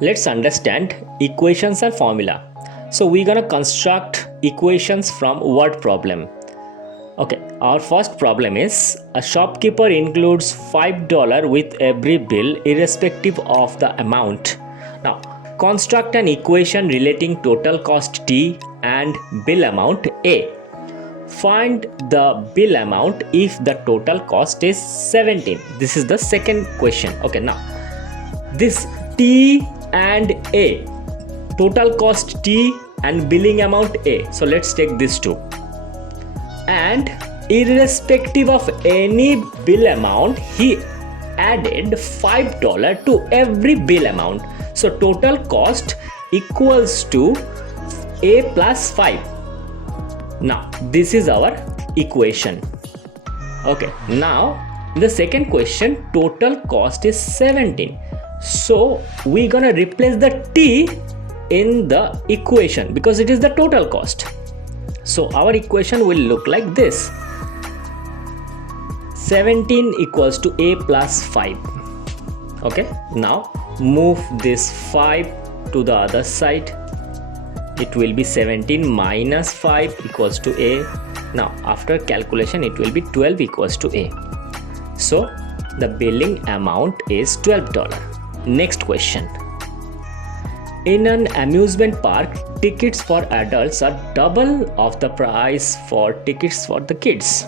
Let's understand equations and formula. So we're gonna construct equations from word problem. Okay, our first problem is a shopkeeper includes $5 with every bill irrespective of the amount. Now construct an equation relating total cost T and bill amount A. Find the bill amount if the total cost is 17. This is the second question. Okay, now this T and A, total cost T and billing amount A. So let's take these two. And irrespective of any bill amount, he added $5 to every bill amount. So total cost equals to A plus 5. Now this is our equation. Okay, now the second question, total cost is 17. So we're gonna replace the T in the equation because it is the total cost. So our equation will look like this: 17 equals to A plus 5. Okay, now move this 5 to the other side. It will be 17 minus 5 equals to A. Now after calculation it will be 12 equals to A. So the billing amount is $12. Next question. In an amusement park, tickets for adults are double of the price for tickets for the kids.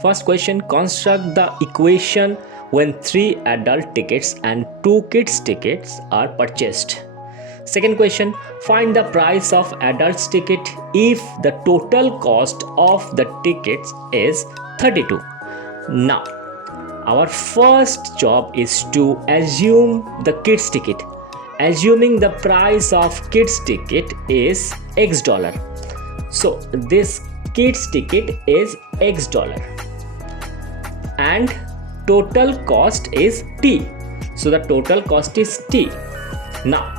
First question, construct the equation when 3 adult tickets and 2 kids tickets are purchased. Second question, find the price of adult's ticket if the total cost of the tickets is 32. Now our first job is to assume the kids ticket. Assuming the price of kids ticket is X dollar. So this kids ticket is X dollar and total cost is T. So the total cost is T. Now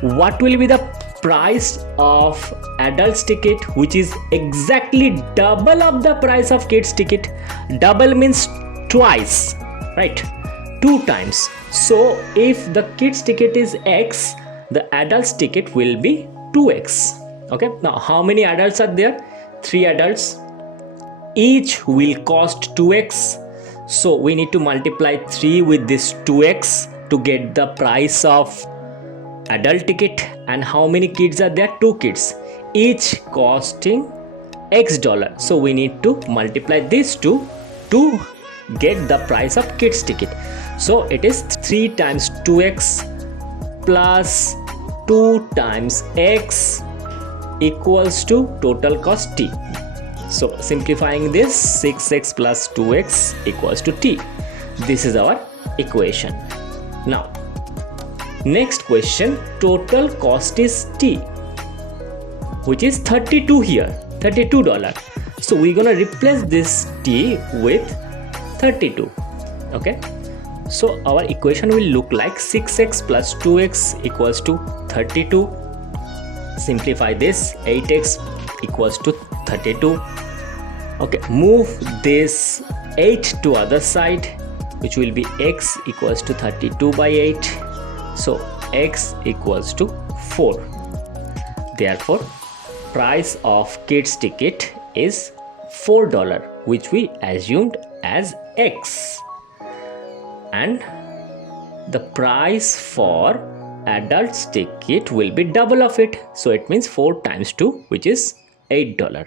what will be the price of adult's ticket, which is exactly double of the price of kids ticket? Double means twice, right? 2 times. So if the kids ticket is X, the adults ticket will be 2X. Okay, now how many adults are there? 3 adults, each will cost 2X. So we need to multiply 3 with this 2X to get the price of adult ticket. And how many kids are there? 2 kids, each costing X dollar. So we need to multiply these two to get the price of kids ticket. So it is 3 times 2X plus 2 times X equals to total cost T. So simplifying this, 6X plus 2X equals to T. This is our equation. Now next question, total cost is T, which is 32 here, $32. So we're gonna replace this T with 32. Okay, so our equation will look like 6X plus 2X equals to 32. Simplify this, 8X equals to 32. Okay, move this 8 to other side, which will be X equals to 32 by 8. So X equals to 4. Therefore price of kids ticket is $4, which we assumed as X, and the price for adults ticket will be double of it. So it means 4 times 2, which is $8.